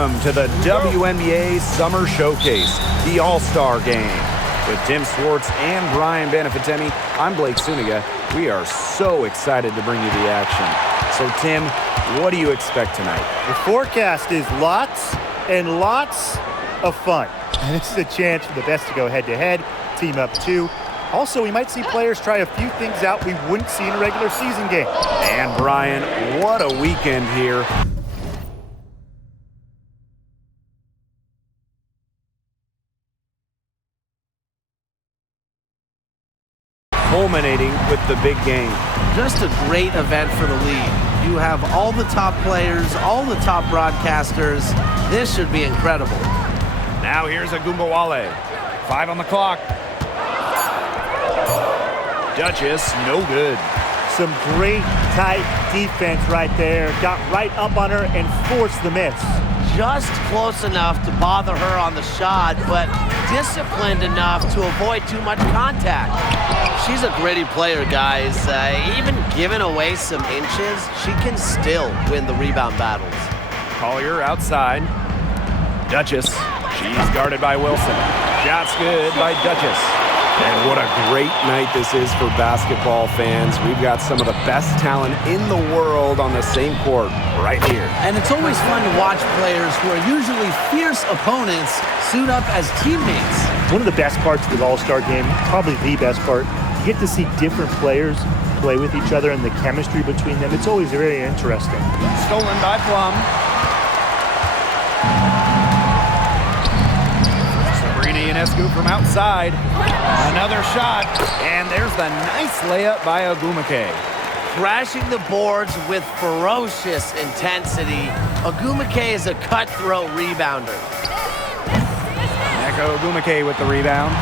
Welcome to the WNBA Summer Showcase, the All-Star Game. With Tim Swartz and Brian Benefitemi, I'm Blake Suniga. We are so excited to bring you the action. So, Tim, what do you expect tonight? The forecast is lots and lots of fun. And this is a chance for the best to go head-to-head, team up two. Also, we might see players try a few things out we wouldn't see in a regular season game. And, Brian, what a weekend here. Culminating with the big game. Just a great event for the league. You have all the top players, all the top broadcasters. This should be incredible. Now here's Agumbawale. 5 on the clock. Duchess, no good. Some great tight defense right there. Got right up on her and forced the miss. Just close enough to bother her on the shot, but disciplined enough to avoid too much contact. She's a gritty player, guys. Even giving away some inches, she can still win the rebound battles. Collier outside. Duchess, she's guarded by Wilson. Shot's good by Duchess. And what a great night this is for basketball fans. We've got some of the best talent in the world on the same court right here. And it's always fun to watch players who are usually fierce opponents suit up as teammates. One of the best parts of the All-Star game, probably the best part, you get to see different players play with each other and the chemistry between them. It's always very interesting. Stolen by Plum. Ionescu from outside. Another shot, and there's the nice layup by Ogwumike. Crashing the boards with ferocious intensity. Ogwumike is a cutthroat rebounder. Neko Ogwumike with the rebound.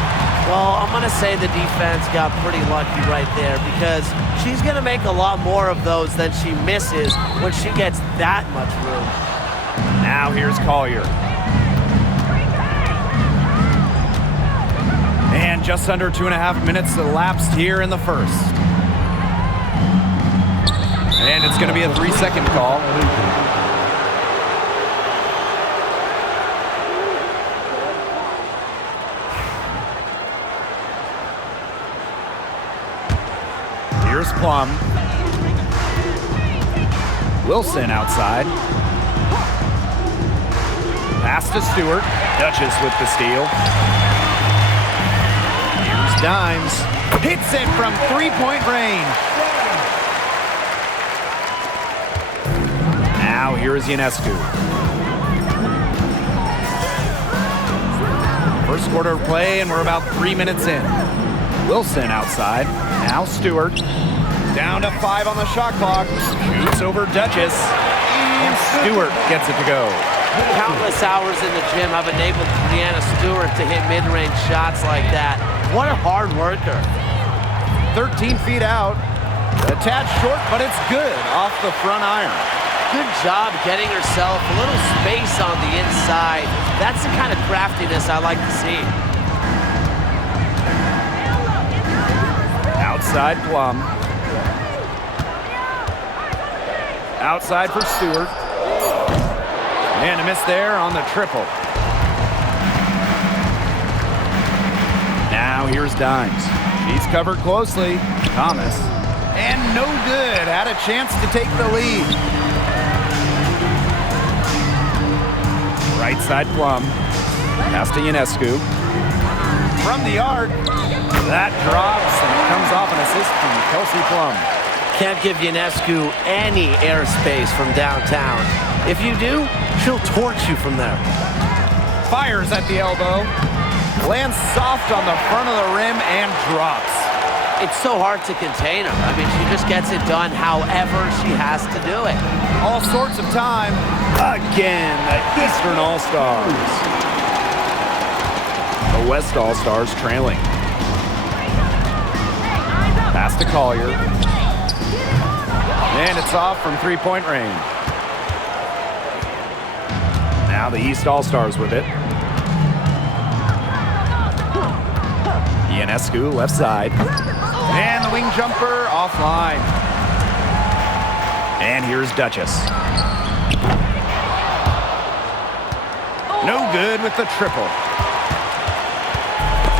Well, I'm going to say the defense got pretty lucky right there because she's going to make a lot more of those than she misses when she gets that much room. Now here's Collier. And just under 2.5 minutes elapsed here in the first. And it's going to be a 3-second call. Here's Plum. Wilson outside. Pass to Stewart. Duchess with the steal. Dimes hits it from three-point range. Now here is Ionescu. First quarter of play, and we're about 3 minutes in. Wilson outside. Now Stewart. Down to 5 on the shot clock. Shoots over Duchess. And Stewart gets it to go. Countless hours in the gym have enabled Brianna Stewart to hit mid-range shots like that. What a hard worker. 13 feet out. A tad short, but it's good off the front iron. Good job getting herself a little space on the inside. That's the kind of craftiness I like to see. Outside Plum. Outside for Stewart. And a miss there on the triple. Now here's Dimes. He's covered closely. Thomas. And no good. Had a chance to take the lead. Right side Plum. Pass to Ionescu. From the arc. That drops and comes off an assist from Kelsey Plum. Can't give Ionescu any airspace from downtown. If you do, she'll torch you from there. Fires at the elbow. Lands soft on the front of the rim and drops. It's so hard to contain her. I mean, she just gets it done however she has to do it. All sorts of time. Again, the Eastern All-Stars. The West All-Stars trailing. Pass to Collier. And it's off from three-point range. Now the East All-Stars with it. Ionescu left side. And the wing jumper offline. And here's Duchess. No good with the triple.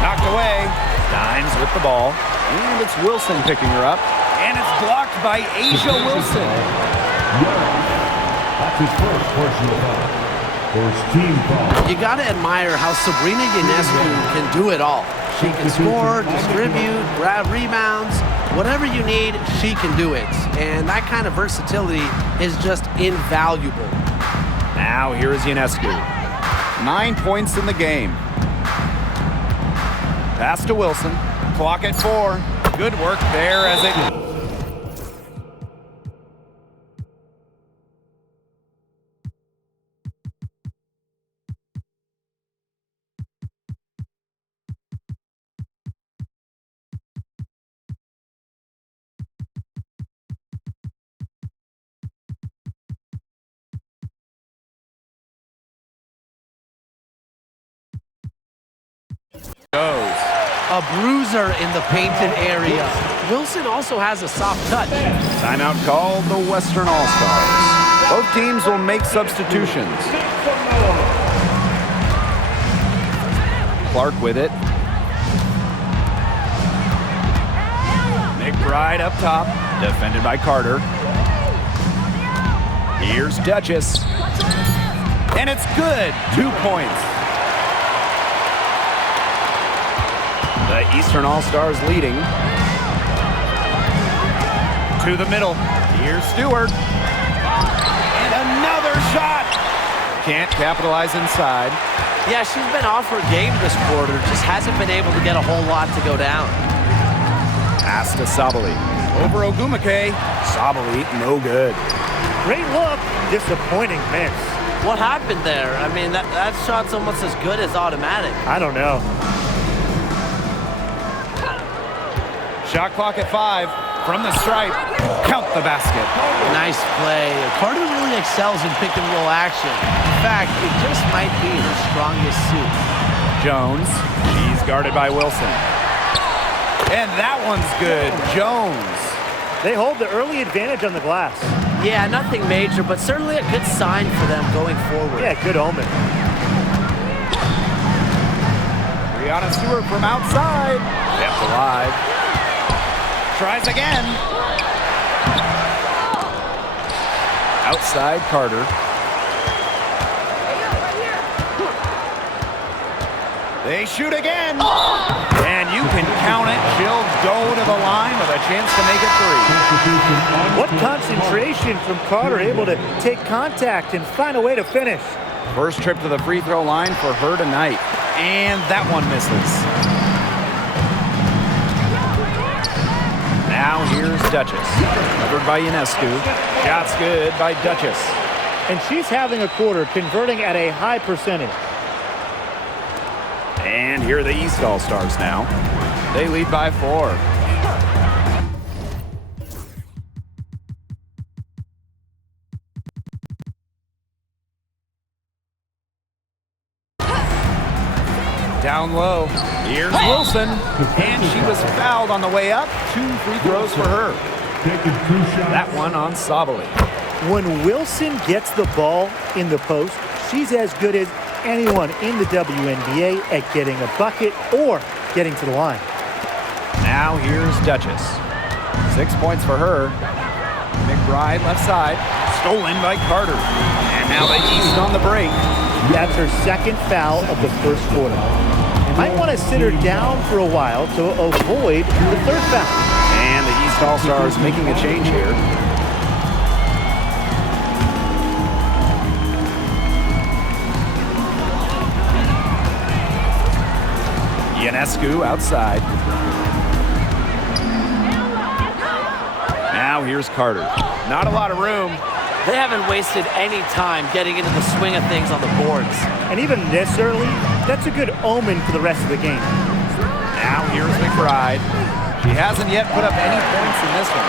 Knocked away. Dimes with the ball. And it's Wilson picking her up. And it's blocked by Asia Wilson. That's his first personal foul. First team foul. You got to admire how Sabrina Ionescu can do it all. She can score, distribute, grab rebounds. Whatever you need, she can do it. And that kind of versatility is just invaluable. Now here is Ionescu. 9 points in the game. Pass to Wilson. Clock at 4. Good work there as it... goes. A bruiser in the painted area. Wilson also has a soft touch. Timeout called the Western All-Stars. Both teams will make substitutions. Clark with it. McBride up top, defended by Carter. Here's Duchess. And it's good. 2 points. The Eastern All-Stars leading. To the middle. Here's Stewart. And another shot. Can't capitalize inside. Yeah, she's been off her game this quarter. Just hasn't been able to get a whole lot to go down. Pass to Sabali. Over Ogumake. Sabali, no good. Great look, disappointing miss. What happened there? I mean, that shot's almost as good as automatic. I don't know. Shot clock at 5. From the stripe. Count the basket. Nice play. Carter really excels in pick and roll action. In fact, it just might be her strongest suit. Jones. She's guarded by Wilson. And that one's good. Jones. They hold the early advantage on the glass. Yeah, nothing major, but certainly a good sign for them going forward. Yeah, good omen. Brianna Stewart from outside. Kept alive. Tries again. Outside Carter. They shoot again. And you can count it. She'll go to the line with a chance to make it 3. What concentration from Carter, able to take contact and find a way to finish. First trip to the free throw line for her tonight. And that one misses. Now here's Duchess. Covered by Ionescu. Shots good by Duchess. And she's having a quarter, converting at a high percentage. And here are the East All-Stars now. They lead by 4. Down low. Here's Wilson. And she was fouled on the way up. 2 free throws for her. That one on Sabali. When Wilson gets the ball in the post, she's as good as anyone in the WNBA at getting a bucket or getting to the line. Now here's Duchess. 6 points for her. McBride left side. Stolen by Carter. And now the East on the break. That's her second foul of the first quarter. You might want to sit her down for a while to avoid the third foul. And the East All-Stars making a change here. Ionescu outside. Now here's Carter. Not a lot of room. They haven't wasted any time getting into the swing of things on the boards. And even this early, that's a good omen for the rest of the game. Now here's McBride. She hasn't yet put up any points in this one.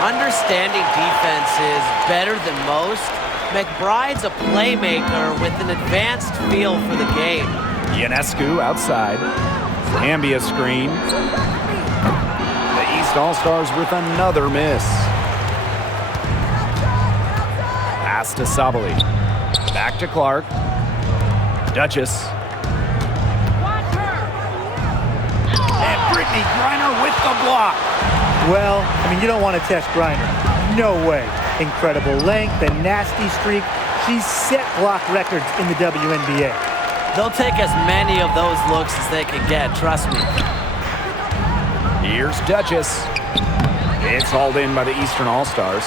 Understanding defense is better than most. McBride's a playmaker with an advanced feel for the game. Ionescu outside. Ambia screen. The East All-Stars with another miss. Pass to Sabali. Back to Clark. Duchess. And Brittany Griner with the block. Well, I mean, you don't want to test Griner. No way. Incredible length and nasty streak. She's set block records in the WNBA. They'll take as many of those looks as they can get, trust me. Here's Duchess. It's hauled in by the Eastern All-Stars.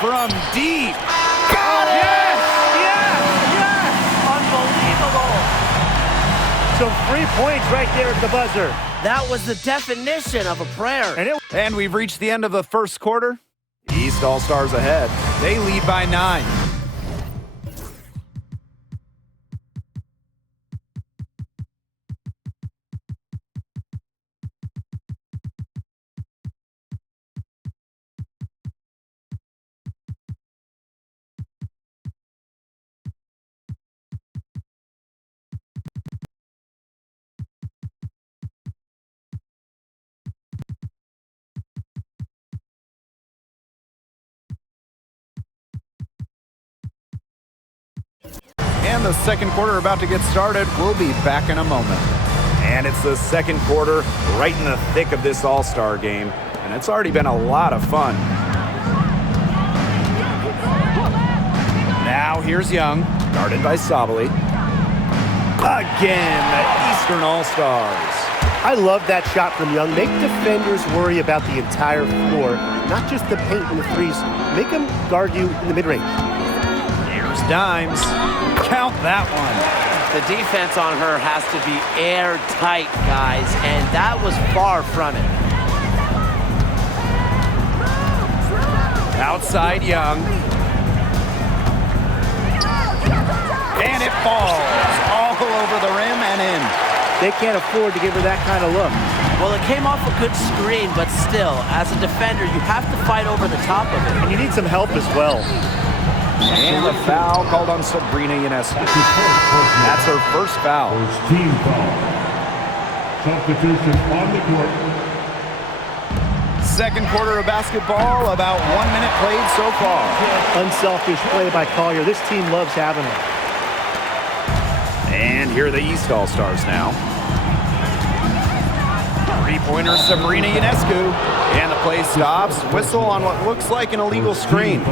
From deep. Got it! Yes! Yes! Yes! Unbelievable. Some 3 points right there at the buzzer. That was the definition of a prayer. And we've reached the end of the first quarter. East All-Stars ahead. They lead by 9. And the second quarter about to get started. We'll be back in a moment. And it's the second quarter, right in the thick of this All-Star game. And it's already been a lot of fun. Now here's Young, guarded by Sabali. Again, the Eastern All-Stars. I love that shot from Young. Make defenders worry about the entire floor, not just the paint and the threes. Make them guard you in the mid-range. Here's Dimes. Count that one. The defense on her has to be airtight, guys, and that was far from it. Outside Young. And it falls all over the rim and in. They can't afford to give her that kind of look. Well, it came off a good screen, but still, as a defender, you have to fight over the top of it. And you need some help as well. And the foul called on Sabrina Ionescu. That's her first foul. First team foul. Substitution on the court. Second quarter of basketball, about 1 minute played so far. Unselfish play by Collier. This team loves having her. And here are the East All-Stars now. Three-pointer Sabrina Ionescu. And the play stops. Whistle on what looks like an illegal screen.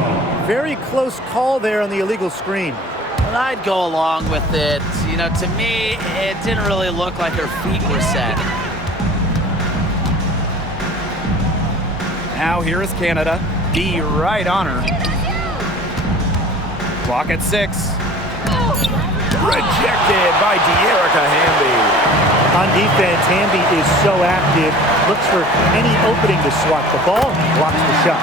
Very close call there on the illegal screen. But I'd go along with it. You know, to me, it didn't really look like her feet were set. Now here is Canada. Be right on her. Clock at 6. Rejected by De'Erica Hamby. On defense, Hamby is so active. Looks for any opening to swat the ball. Blocks the shot.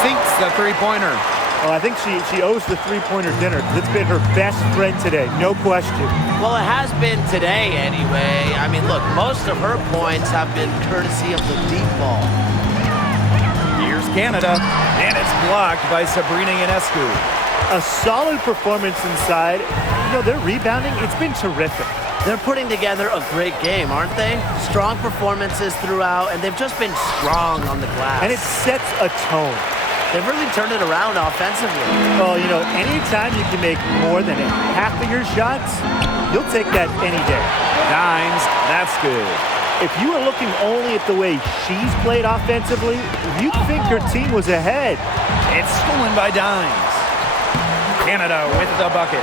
Sinks the three-pointer. Well, I think she owes the three-pointer dinner. It's been her best friend today, no question. Well, it has been today anyway. I mean, look, most of her points have been courtesy of the deep ball. Here's Canada, and it's blocked by Sabrina Ionescu. A solid performance inside. You know, their rebounding, it's been terrific. They're putting together a great game, aren't they? Strong performances throughout, and they've just been strong on the glass. And it sets a tone. They've really turned it around offensively. Well, you know, anytime you can make more than half of your shots, you'll take that any day. Dimes, that's good. If you were looking only at the way she's played offensively, you'd think her team was ahead. It's stolen by Dimes. Canada with the bucket.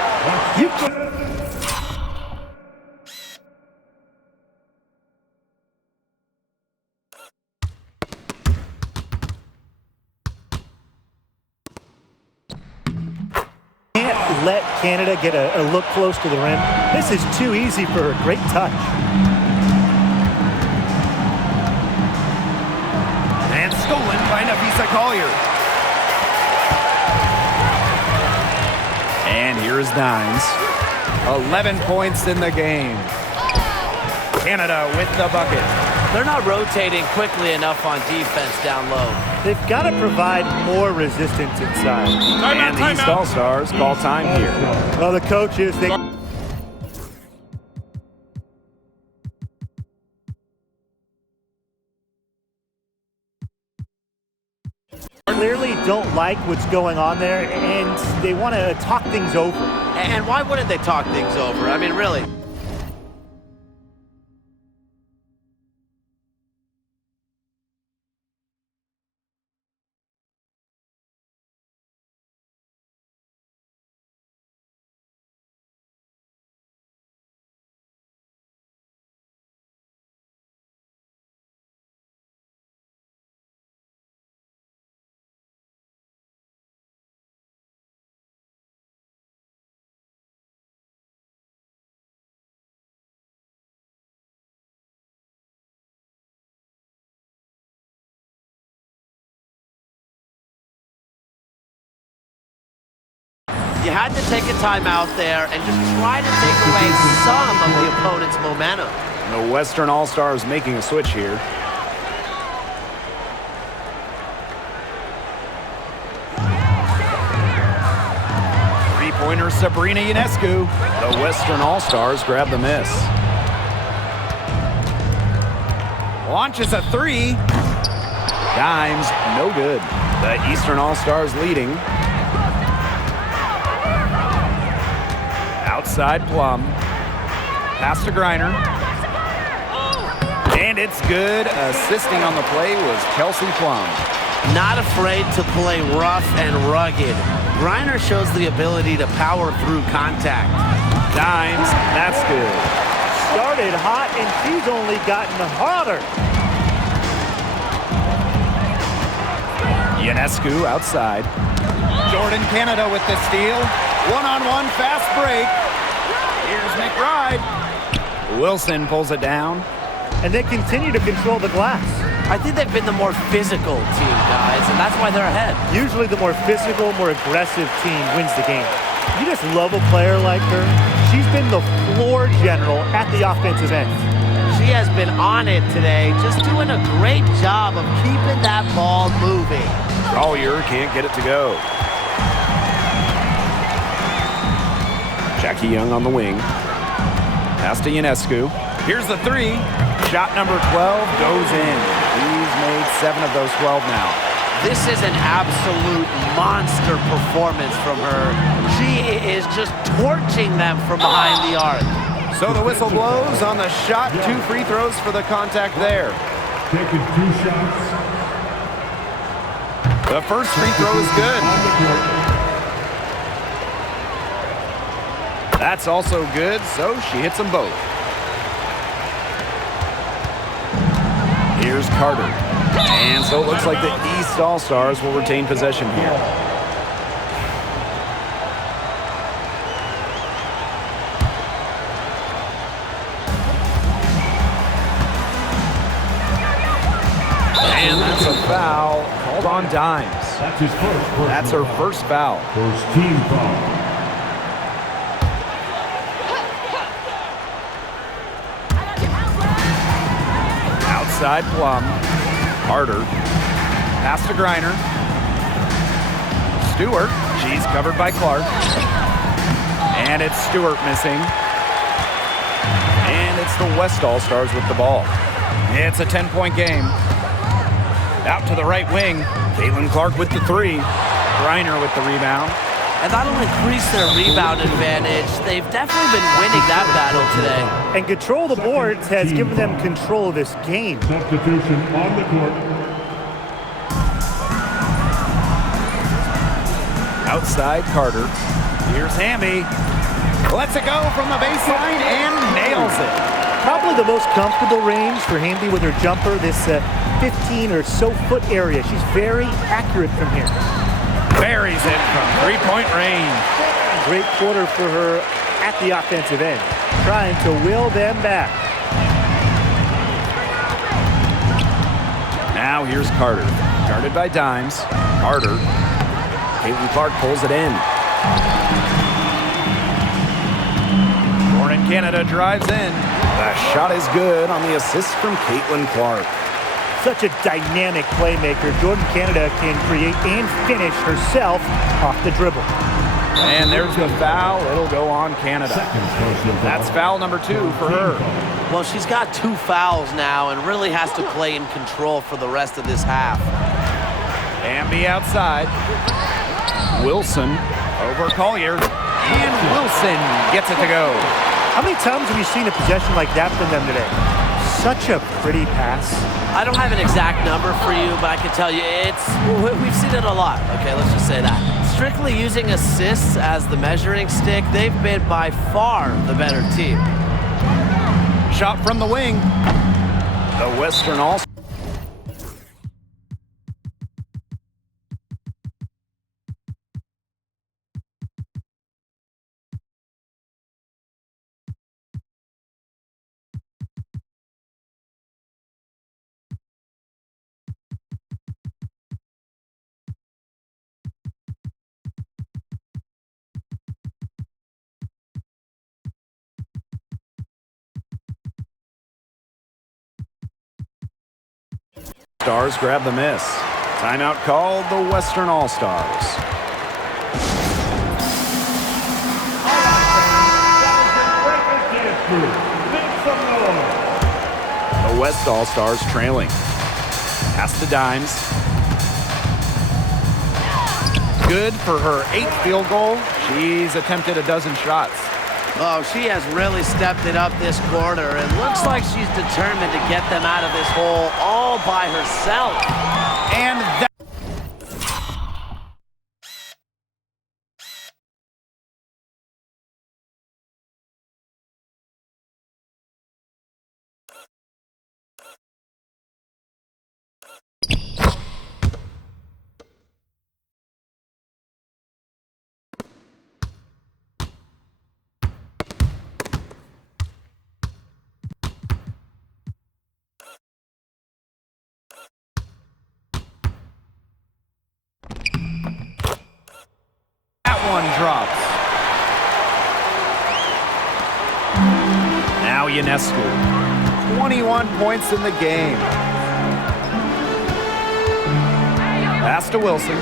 Can't let Canada get a look close to the rim. This is too easy for her. Great touch. And stolen by Napisa Collier. And here's Dimes. 11 points in the game. Canada with the bucket. They're not rotating quickly enough on defense down low. They've got to provide more resistance inside. And the East All-Stars call time here. Well, the coaches, they clearly don't like what's going on there, and they want to talk things over. And why wouldn't they talk things over? I mean, really. You had to take a timeout there and just try to take away some of the opponent's momentum. The Western All-Stars making a switch here. Three-pointer Sabrina Ionescu. The Western All-Stars grab the miss. Launches a three. Dimes, no good. The Eastern All-Stars leading. Outside Plum. Pass to Griner. And it's good. Assisting on the play was Kelsey Plum. Not afraid to play rough and rugged. Griner shows the ability to power through contact. Dimes, that's good. Started hot, and she's only gotten hotter. Ionescu outside. Jordan Canada with the steal. One-on-one fast break. Here's McBride. Wilson pulls it down. And they continue to control the glass. I think they've been the more physical team, guys, and that's why they're ahead. Usually the more physical, more aggressive team wins the game. You just love a player like her. She's been the floor general at the offensive end. She has been on it today, just doing a great job of keeping that ball moving. Collier can't get it to go. Jackie Young on the wing. Pass to Ionescu. Here's the three. Shot number 12 goes in. He's made 7 of those 12 now. This is an absolute monster performance from her. She is just torching them from behind the arc. So the whistle blows on the shot. 2 free throws for the contact there. Taking 2 shots. The first free throw is good. That's also good, so she hits them both. Here's Carter. And so it looks like the East All-Stars will retain possession here. And that's a foul called on Dimes. That's his first. That's her first foul. First team foul. Outside Plum. Carter. Pass to Griner. Stewart. She's covered by Clark. And it's Stewart missing. And it's the West All-Stars with the ball. It's a 10-point game. Out to the right wing. Caitlin Clark with the three. Griner with the rebound. And that'll increase their rebound advantage. They've definitely been winning that battle today. And control the boards has given them control of this game. Substitution on the court. Outside Carter. Here's Hamby. Lets it go from the baseline and nails it. Probably the most comfortable range for Hamby with her jumper, this 15 or so foot area. She's very accurate from here. Buries it from three-point range. Great quarter for her at the offensive end, trying to will them back. Now here's Carter. Guarded by Dimes. Carter. Caitlin Clark pulls it in. Jordan Canada drives in. The shot is good on the assist from Caitlin Clark. Such a dynamic playmaker. Jordan Canada can create and finish herself off the dribble. And there's the foul. It'll go on Canada. That's foul number 2 for her. Well, she's got 2 fouls now and really has to play in control for the rest of this half. And be outside. Wilson over Collier. And Wilson gets it to go. How many times have you seen a possession like that from them today? Such a pretty pass. I don't have an exact number for you, but I can tell you we've seen it a lot. Okay, let's just say that. Strictly using assists as the measuring stick, they've been by far the better team. Shot from the wing. The Western All-Stars. Stars grab the miss. Timeout called the Western All-Stars. The West All-Stars trailing. Pass to Dimes. Good for her 8th field goal. She's attempted a dozen shots. Oh, she has really stepped it up this quarter. It looks like she's determined to get them out of this hole all by herself. And that one drops. Now Ionescu. 21 points in the game. Pass to Wilson.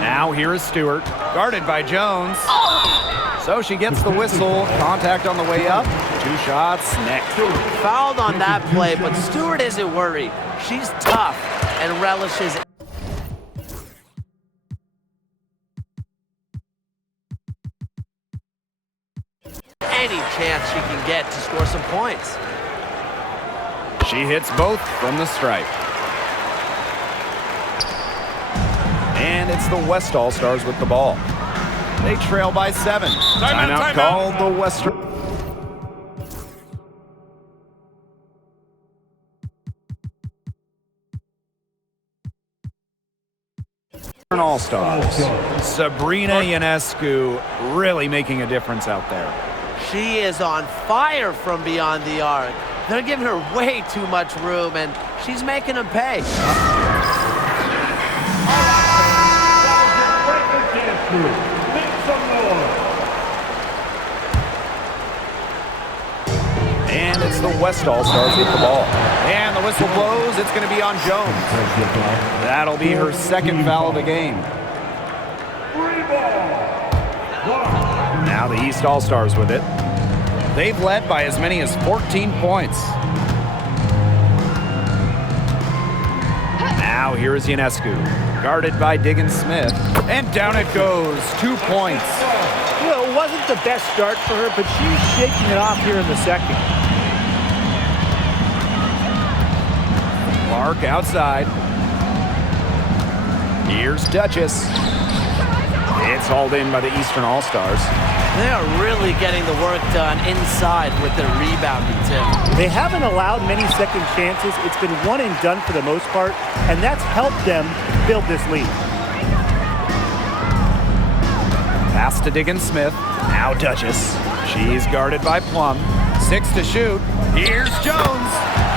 Now here is Stewart, guarded by Jones. So she gets the whistle. Contact on the way up. 2 shots next. Fouled on that play, but Stewart isn't worried. She's tough and relishes any chance she can get to score some points. She hits both from the stripe. And it's the West All-Stars with the ball. They trail by 7. Timeout called the Western. All-Stars. Sabrina Ionescu really making a difference out there. She is on fire from beyond the arc. They're giving her way too much room, and she's making them pay. And it's the West All-Stars with the ball. And the whistle blows. It's going to be on Jones. That'll be her 2nd foul of the game. Now the East All-Stars with it. They've led by as many as 14 points. Now here is Ionescu, guarded by Diggins Smith. And down it goes. 2 points. Well, it wasn't the best start for her, but she's shaking it off here in the 2nd. Clark outside. Here's Duchess. It's hauled in by the Eastern All-Stars. They are really getting the work done inside with their rebounding, Tim. They haven't allowed many second chances. It's been one and done for the most part, and that's helped them build this lead. Pass to Diggins Smith. Now Duchess. She's guarded by Plum. 6 to shoot. Here's Jones.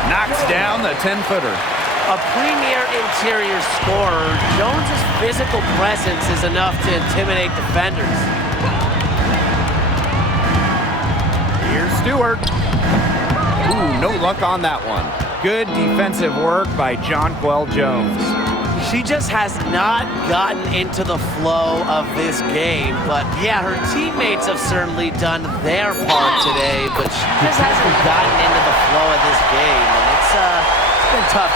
Knocks down the 10-footer. A premier interior scorer, Jones's physical presence is enough to intimidate defenders. Here's Stewart. Ooh, no luck on that one. Good defensive work by Jonquel Jones. She just has not gotten into the flow of this game, but yeah, her teammates have certainly done their part today, but she just hasn't gotten into the flow of this game, and it's been tough.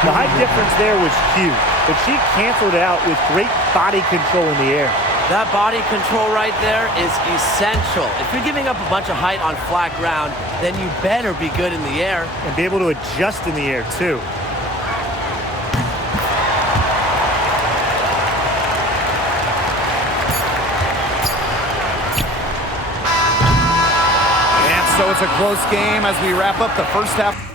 The height difference there was huge, but she canceled it out with great body control in the air. That body control right there is essential. If you're giving up a bunch of height on flat ground, then you better be good in the air. And be able to adjust in the air, too. And so it's a close game as we wrap up the first half.